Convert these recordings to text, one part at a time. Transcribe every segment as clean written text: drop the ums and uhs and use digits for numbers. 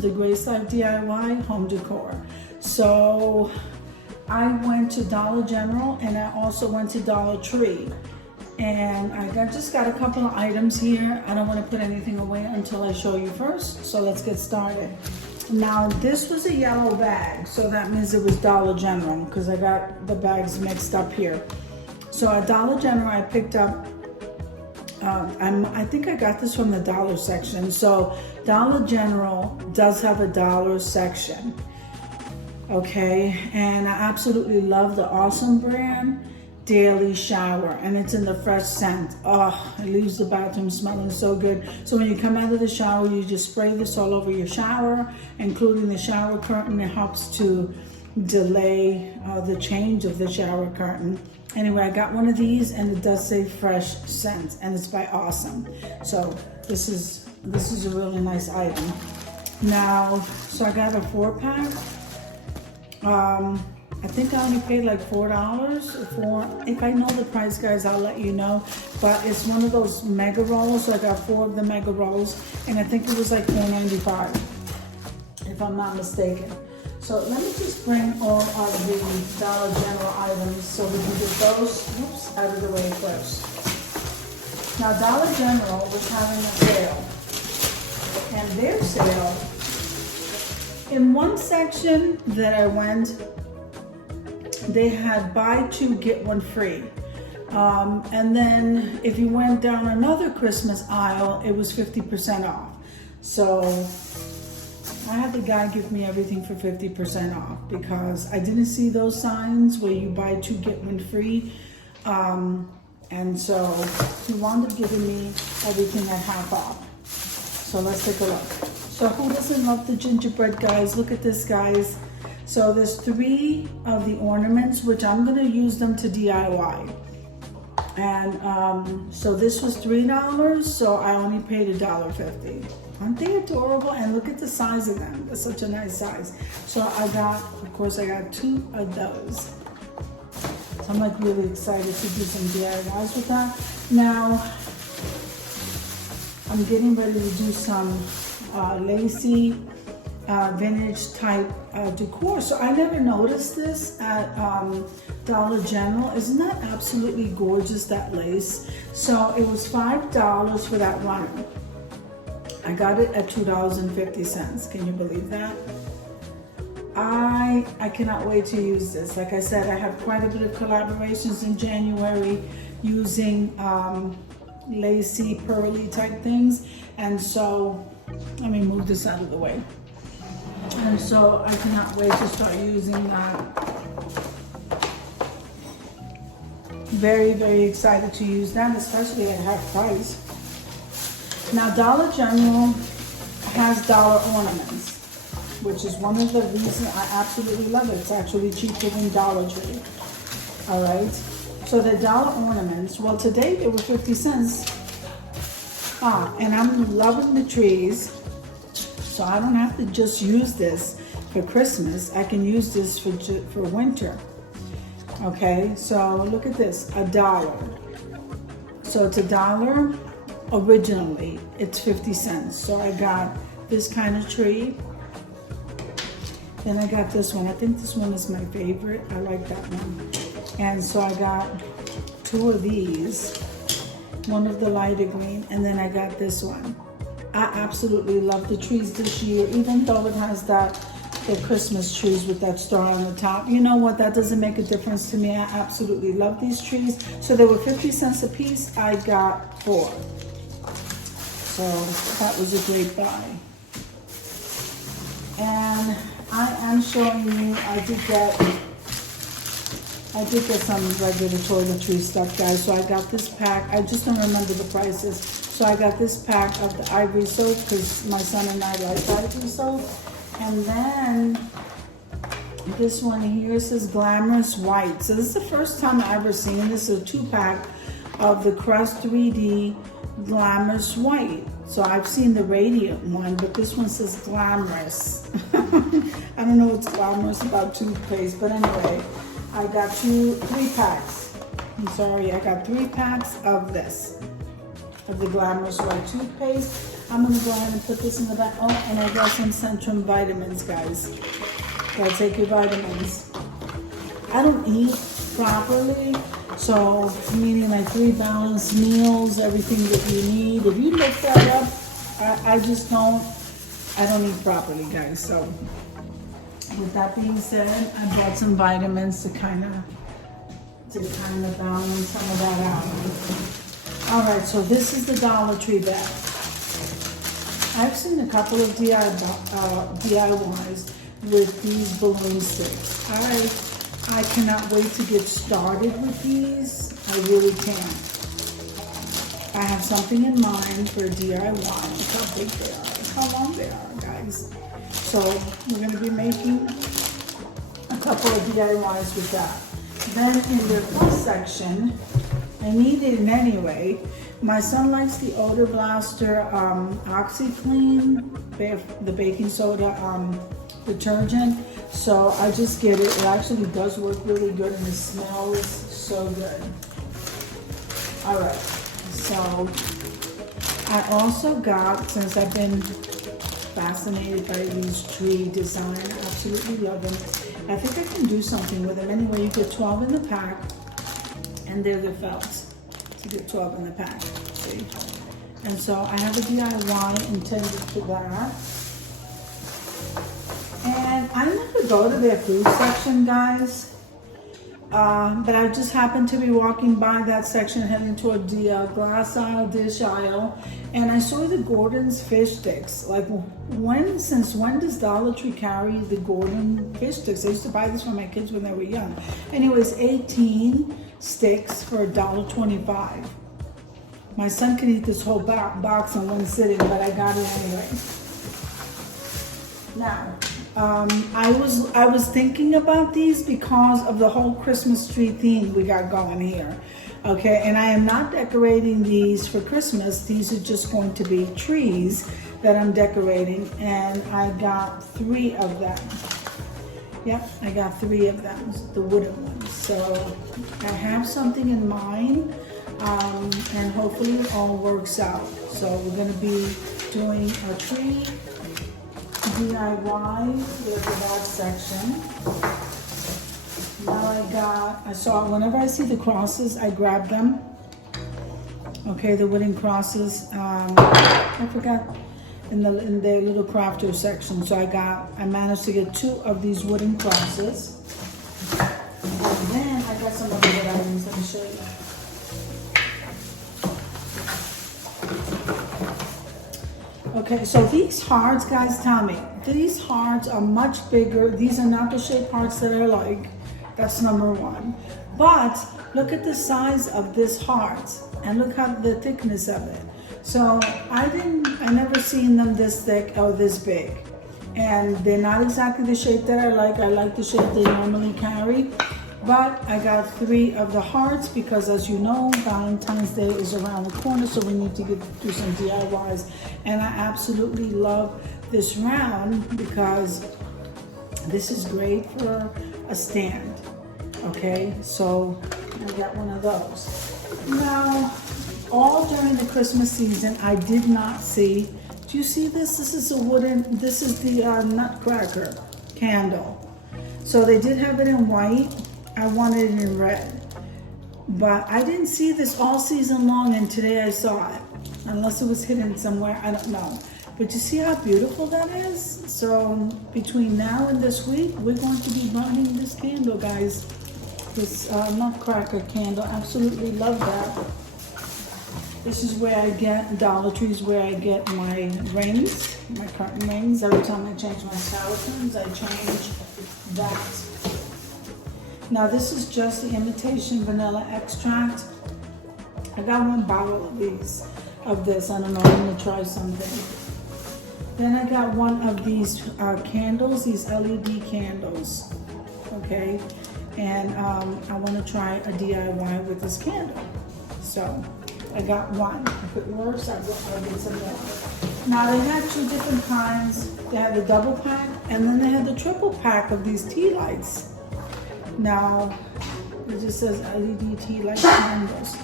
to the Grace Life DIY home decor. So I went to Dollar General and I also went to Dollar Tree. And just got a couple of items here. I don't want to put anything away until I show you first. So let's get started. Now this was a yellow bag, so that means it was Dollar General because I got the bags mixed up here. So at Dollar General I picked up, I think I got this from the dollar section. So Dollar General does have a dollar section, okay? And I absolutely love the Awesome brand Daily Shower, and it's in the fresh scent. Oh, it leaves the bathroom smelling so good. So when you come out of the shower, you just spray this all over your shower, including the shower curtain. It helps to delay the change of the shower curtain. Anyway, I got one of these, and it does say fresh scent, and it's by Awesome. So this is a really nice item. Now, so I got a 4-pack. I think I only paid like $4 if I know the price, guys, I'll let you know. But it's one of those mega rolls, so I got 4 of the mega rolls, and I think it was like $4.95, if I'm not mistaken. So let me just bring all of the Dollar General items so we can get those out of the way first. Now Dollar General was having a sale, and their sale, in one section that I went, they had buy 2 get 1 free. And then if you went down another Christmas aisle, it was 50% off. So I had the guy give me everything for 50% off because I didn't see those signs where you buy 2 get 1 free. And so he wound up giving me everything at half off. So let's take a look. So who doesn't love the gingerbread, guys? Look at this, guys. So there's 3 of the ornaments, which I'm gonna use them to DIY. And so this was $3, so I only paid $1.50. Aren't they adorable? And look at the size of them. They're such a nice size. So of course I got 2 of those. So I'm like really excited to do some DIYs with that. Now, I'm getting ready to do some lacy vintage type decor. So I never noticed this at Dollar General. Isn't that absolutely gorgeous, that lace? So it was $5 for that runner. I got it at $2.50. Can you believe that? I cannot wait to use this. Like I said, I have quite a bit of collaborations in January using lacy, pearly type things. And so, let me move this out of the way. And so I cannot wait to start using that. Very, very excited to use that, especially at half price. Now Dollar General has dollar ornaments, which is one of the reasons I absolutely love it. It's actually cheaper than Dollar Tree. All right. So the dollar ornaments, well today they were 50 cents. And I'm loving the trees. So I don't have to just use this for Christmas. I can use this for winter. Okay, so look at this, $1. So it's $1. Originally, it's 50 cents. So I got this kind of tree. Then I got this one. I think this one is my favorite. I like that one. And so I got 2 of these. One of the lighter green, and then I got this one. I absolutely love the trees this year, even though it has the Christmas trees with that star on the top. You know what? That doesn't make a difference to me. I absolutely love these trees. So they were 50 cents a piece. I got 4. So that was a great buy. And I am showing you, I did get some regular toiletry stuff, guys. So I got this pack. I just don't remember the prices. So I got this pack of the ivory soap because my son and I like ivory soap. And then this one here says Glamorous White. So this is the first time I've ever seen this. Is a 2-pack of the Crest 3D Glamorous White. So I've seen the Radiant one, but this one says Glamorous. I don't know what's glamorous about toothpaste, but anyway, I got 3 packs. I got 3 packs of this, of the Glamorous White toothpaste. I'm gonna go ahead and put this in the back. Oh, and I got some Centrum vitamins, guys. Gotta take your vitamins. I don't eat properly, so meaning like 3 balanced meals, everything that you need. If you look that up, I just don't, I don't eat properly, guys. So with that being said, I bought some vitamins to kind of balance some of that out. All right, so this is the Dollar Tree bag. I've seen a couple of DIYs with these balloon sticks. I cannot wait to get started with these. I really can. I have something in mind for a DIY. Look how big they are. Look how long they are, guys. So we're going to be making a couple of DIYs with that. Then in the first section, I need it in anyway. My son likes the Odor Blaster OxyClean, the baking soda detergent. So I just get it. It actually does work really good and it smells so good. All right. So I also got, since I've been fascinated by these tree design, I absolutely love them. I think I can do something with them. Anyway, you get 12 in the pack, and they're the felts. So you get 12 in the pack, see? And so I have a DIY intended for that. And I never go to their food section, guys. But I just happened to be walking by that section heading toward the glass aisle, dish aisle, and I saw the Gordon's fish sticks. Like, since when does Dollar Tree carry the Gordon fish sticks? I used to buy this for my kids when they were young. Anyways, 18 sticks for $1.25. My son could eat this whole box in one sitting, but I got it anyway. Now, I was thinking about these because of the whole Christmas tree theme we got going here. Okay, and I am not decorating these for Christmas. These are just going to be trees that I'm decorating, and I got 3 of them. Yep, I got 3 of them, the wooden ones. So I have something in mind, and hopefully it all works out. So we're going to be doing a tree DIY with the back section. Now I saw, whenever I see the crosses, I grab them. Okay, the wooden crosses. I forgot in the little crafter section. So I managed to get 2 of these wooden crosses. And then I got some other good items. Let me show you. Okay, so these hearts, guys, tell me, these hearts are much bigger. These are not the shaped hearts that I like. That's number 1. But look at the size of this heart and look at the thickness of it. So I never seen them this thick or this big. And they're not exactly the shape that I like. I like the shape they normally carry. But I got 3 of the hearts because, as you know, Valentine's Day is around the corner, so we need to do some DIYs. And I absolutely love this round because this is great for a stand. Okay, so I got one of those. Now, all during the Christmas season, I did not see. Do you see this? This is the Nutcracker candle. So they did have it in white. I wanted it in red, but I didn't see this all season long, and today I saw it, unless it was hidden somewhere, I don't know. But you see how beautiful that is? So between now and this week, we're going to be burning this candle, guys. This Nutcracker candle, absolutely love that. This is where I get, Dollar Tree is where I get my rings, my curtain rings. Every time I change my skeletons, I change that. Now this is just the imitation vanilla extract. I got 1 bottle of this. I don't know, I'm gonna try something. Then I got 1 of these candles, these LED candles, okay? And I wanna try a DIY with this candle. So I got 1. If it works, I'll get some more. Now they had 2 different kinds. They had the double pack, and then they had the triple pack of these tea lights. Now, it just says LED tea light candles.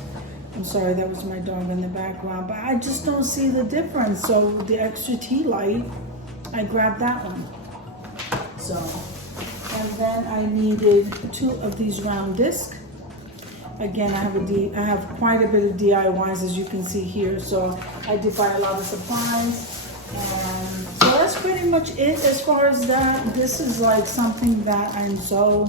I'm sorry, that was my dog in the background, but I just don't see the difference. So the extra tea light, I grabbed that one. So, and then I needed 2 of these round discs. Again, I have quite a bit of DIYs, as you can see here. So I did buy a lot of supplies, and so that's pretty much it as far as that. This is like something that I'm so.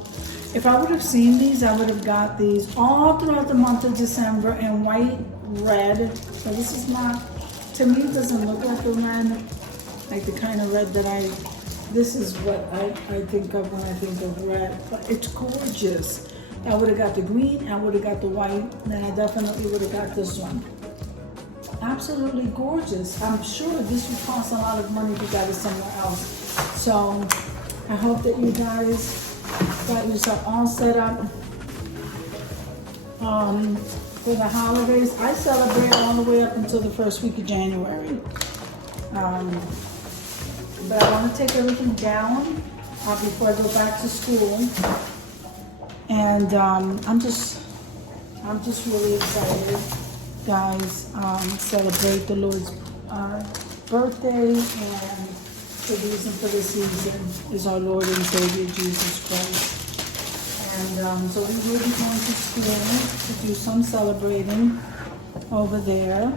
If I would have seen these, I would have got these all throughout the month of December in white, red. So this is not, to me, it doesn't look like a red, like the kind of red that this is what I think of when I think of red, but it's gorgeous. I would have got the green, I would have got the white, then I definitely would have got this one. Absolutely gorgeous. I'm sure this would cost a lot of money if you got it somewhere else. So I hope that you guys got yourself all set up for the holidays. I celebrate all the way up until the first week of January. But I want to take everything down before I go back to school. And I'm just really excited, guys. Celebrate the Lord's birthday, and the reason for the season is our Lord and Savior Jesus Christ. And so we will be going to school to do some celebrating over there.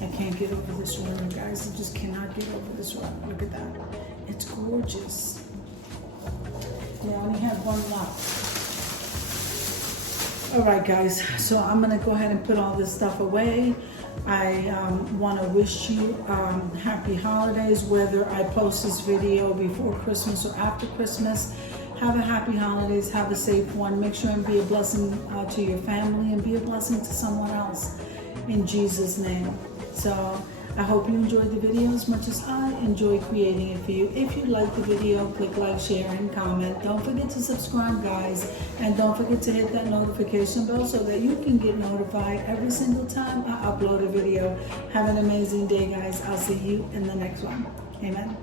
I can't get over this room, guys. I just cannot get over this room. Look at that. It's gorgeous. Yeah, I only have one left. All right, guys. So I'm going to go ahead and put all this stuff away. I want to wish you happy holidays, whether I post this video before Christmas or after Christmas. Have a happy holidays. Have a safe one. Make sure and be a blessing to your family and be a blessing to someone else in Jesus' name. So I hope you enjoyed the video as much as I enjoy creating it for you. If you like the video, click like, share, and comment. Don't forget to subscribe, guys. And don't forget to hit that notification bell so that you can get notified every single time I upload a video. Have an amazing day, guys. I'll see you in the next one. Amen.